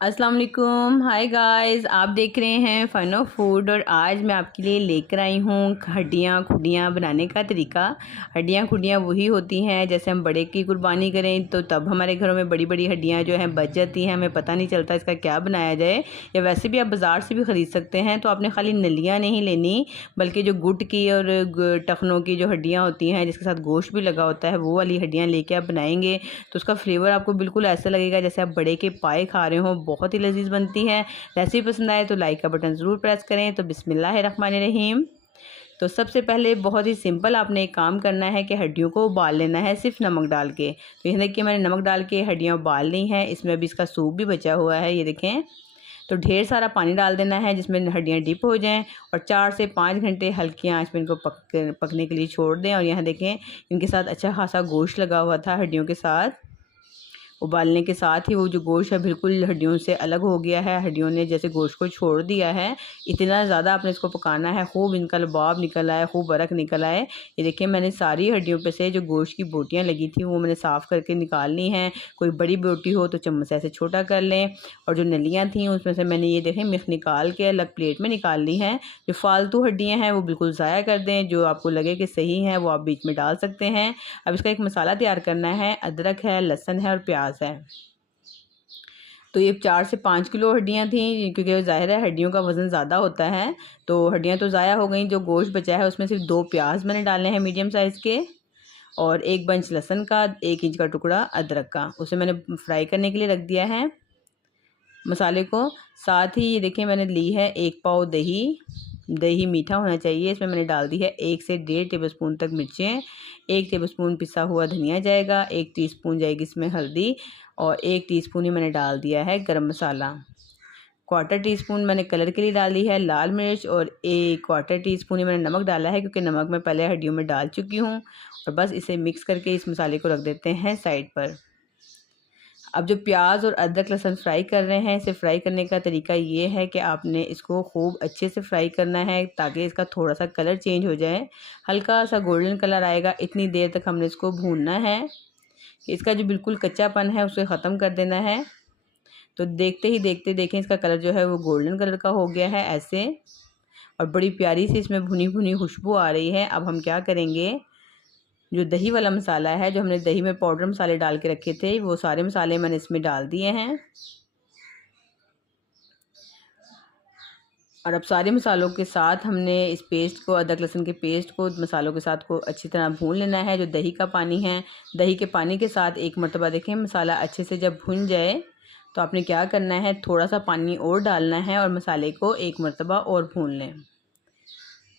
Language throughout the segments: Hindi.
अस्सलाम वालेकुम, हाय गाइस। आप देख रहे हैं फन ऑफ फूड और आज मैं आपके लिए लेकर आई हूँ हड्डियाँ खुडियाँ बनाने का तरीका। हड्डियाँ खुडियाँ वही होती हैं जैसे हम बड़े की कुर्बानी करें तो तब हमारे घरों में बड़ी बड़ी हड्डियाँ जो हैं बच जाती हैं, हमें पता नहीं चलता इसका क्या बनाया जाए। या वैसे भी आप बाज़ार से भी ख़रीद सकते हैं। तो आपने खाली नलियाँ नहीं लेनी बल्कि जो गुट की और टखनों की जो हड्डियाँ होती हैं जिसके साथ गोश्त भी लगा होता है वो वाली हड्डियाँ लेके आप बनाएंगे तो उसका फ्लेवर आपको बिल्कुल ऐसा लगेगा जैसे आप बड़े के पाए खा रहे हो। बहुत ही लजीज बनती है। रेसिपी पसंद आए तो लाइक का बटन ज़रूर प्रेस करें। तो बिस्मिल्लाहिर्रहमानिर्रहीम। तो सबसे पहले बहुत ही सिंपल आपने एक काम करना है कि हड्डियों को उबाल लेना है सिर्फ नमक डाल के। तो ये देखिए मैंने नमक डाल के हड्डियाँ उबाल ली हैं। इसमें अभी इसका सूप भी बचा हुआ है, ये देखें। तो ढेर सारा पानी डाल देना है जिसमें हड्डियाँ डिप हो जाएं और 4 से 5 घंटे हल्की आंच में इनको पकने के लिए छोड़ दें। और यहाँ देखें इनके साथ अच्छा खासा गोश्त लगा हुआ था हड्डियों के साथ। उबालने के साथ ही वो जो गोश्त है बिल्कुल हड्डियों से अलग हो गया है, हड्डियों ने जैसे गोश्त को छोड़ दिया है। इतना ज़्यादा आपने इसको पकाना है, खूब इनका लबाब निकल आए, खूब बरक निकल आए। ये देखिए मैंने सारी हड्डियों पे से जो गोश्त की बोटियाँ लगी थी वो मैंने साफ़ करके निकाल ली हैं। कोई बड़ी बोटी हो तो चम्मच ऐसे छोटा कर लें। और जो नलियाँ थी उसमें से मैंने ये देखें मिर्च निकाल के अलग प्लेट में निकाल ली हैं। जो फालतू हड्डियाँ हैं वो बिल्कुल ज़ाया कर दें, जो आपको लगे कि सही हैं वो आप बीच में डाल सकते हैं। अब इसका एक मसाला तैयार करना है। अदरक है, लहसुन है और प्याज है। तो ये 4 से 5 किलो हड्डियाँ थी क्योंकि ज़ाहिर है हड्डियों का वज़न ज़्यादा होता है। तो हड्डियाँ तो ज़ाया हो गई। जो गोश्त बचा है उसमें सिर्फ 2 प्याज मैंने डाले हैं मीडियम साइज़ के और 1 बंच लहसुन का, 1 इंच का टुकड़ा अदरक का, उसे मैंने फ्राई करने के लिए रख दिया है मसाले को। साथ ही ये देखिए मैंने ली है 1 पाव दही। दही मीठा होना चाहिए। इसमें मैंने डाल दी है 1 से 1.5 टेबलस्पून तक मिर्चें, 1 टेबलस्पून पिसा हुआ धनिया जाएगा, 1 टीस्पून जाएगी इसमें हल्दी और 1 टीस्पून ही मैंने डाल दिया है गरम मसाला। क्वार्टर टीस्पून मैंने कलर के लिए डाली है लाल मिर्च और 1 क्वार्टर टीस्पून ही मैंने नमक डाला है क्योंकि नमक मैं पहले हड्डियों में डाल चुकी हूँ। और बस इसे मिक्स करके इस मसाले को रख देते हैं साइड पर। अब जो प्याज और अदरक लहसुन फ्राई कर रहे हैं, इसे फ्राई करने का तरीका ये है कि आपने इसको खूब अच्छे से फ्राई करना है ताकि इसका थोड़ा सा कलर चेंज हो जाए, हल्का सा गोल्डन कलर आएगा। इतनी देर तक हमने इसको भूनना है। इसका जो बिल्कुल कच्चापन है उसे ख़त्म कर देना है। तो देखते ही देखते देखें इसका कलर जो है वो गोल्डन कलर का हो गया है ऐसे, और बड़ी प्यारी सी इसमें भुनी भुनी खुशबू आ रही है। अब हम क्या करेंगे, जो दही वाला मसाला है, जो हमने दही में पाउडर मसाले डाल के रखे थे, वो सारे मसाले मैंने इसमें डाल दिए हैं। और अब सारे मसालों के साथ हमने इस पेस्ट को, अदरक लहसुन के पेस्ट को मसालों के साथ को अच्छी तरह भून लेना है। जो दही का पानी है, दही के पानी के साथ एक मरतबा देखें मसाला अच्छे से जब भुन जाए तो आपने क्या करना है, थोड़ा सा पानी और डालना है और मसाले को एक मरतबा और भून लें।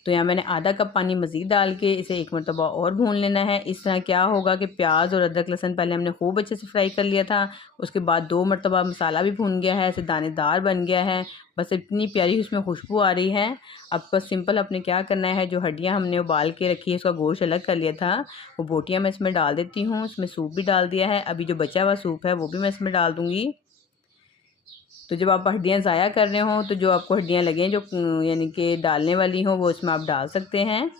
तो यहाँ मैंने आधा कप पानी मज़ीद डाल के इसे एक मरतबा और भून लेना है। इस तरह क्या होगा कि प्याज और अदरक लहसुन पहले हमने खूब अच्छे से फ्राई कर लिया था, उसके बाद 2 मरतबा मसाला भी भून गया है, ऐसे दानेदार बन गया है। बस इतनी प्यारी उसमें खुशबू आ रही है। अब बस सिंपल अपने क्या करना है, जो हड्डियाँ हमने उबाल के रखी है, उसका गोश्त अलग कर लिया था, वो बोटियाँ मैं इसमें डाल देती हूँ। इसमें सूप भी डाल दिया है। अभी जो बचा हुआ सूप है वो भी मैं इसमें डाल दूँगी। तो जब आप हड्डियाँ ज़ाया कर रहे हो तो जो आपको हड्डियाँ लगें जो यानी कि डालने वाली हो वो इसमें आप डाल सकते हैं।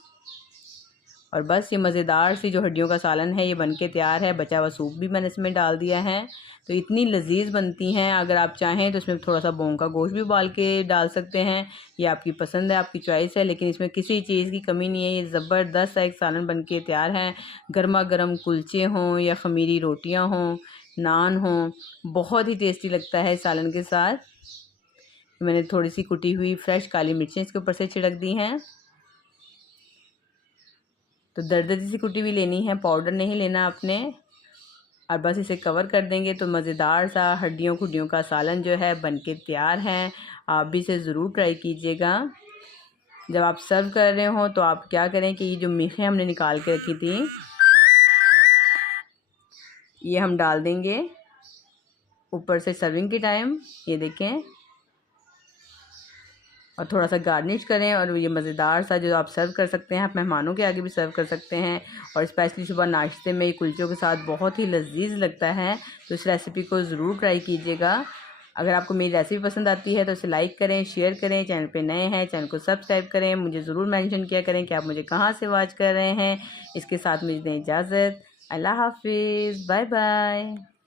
और बस ये मज़ेदार सी जो हड्डियों का सालन है ये बनके तैयार है। बचा हुआ सूप भी मैंने इसमें डाल दिया है। तो इतनी लजीज बनती हैं। अगर आप चाहें तो इसमें थोड़ा सा बोंग का गोश्त भी उबाल के डाल सकते हैं। ये आपकी पसंद है, आपकी चॉइस है, लेकिन इसमें किसी चीज़ की कमी नहीं है। ये ज़बरदस्त सा एक सालन बनके तैयार है। गर्मा गर्म कुलचे हों या खमीरी रोटियाँ हों, नान हों, बहुत ही टेस्टी लगता है इस सालन के साथ। मैंने थोड़ी सी कुटी हुई फ्रेश काली मिर्चें इसके ऊपर से छिड़क दी हैं। तो दरदरी सी कुटी हुई लेनी है, पाउडर नहीं लेना आपने। और बस इसे कवर कर देंगे तो मज़ेदार सा हड्डियों खुडियों का सालन जो है बनके तैयार है। आप भी इसे ज़रूर ट्राई कीजिएगा। जब आप सर्व कर रहे हो तो आप क्या करें कि ये जो मीठे हमने निकाल के रखी थी ये हम डाल देंगे ऊपर से सर्विंग के टाइम, ये देखें। और थोड़ा सा गार्निश करें और ये मज़ेदार सा जो आप सर्व कर सकते हैं, आप मेहमानों के आगे भी सर्व कर सकते हैं। और स्पेशली सुबह नाश्ते में कुलचों के साथ बहुत ही लजीज लगता है। तो इस रेसिपी को ज़रूर ट्राई कीजिएगा। अगर आपको मेरी रेसिपी पसंद आती है तो इसे लाइक करें, शेयर करें। चैनल पे नए हैं चैनल को सब्सक्राइब करें। मुझे ज़रूर मेंशन किया करें कि आप मुझे कहाँ से वॉच कर रहे हैं। इसके साथ मुझे दें इजाज़त। अल्लाह हाफिज़, बाय बाय।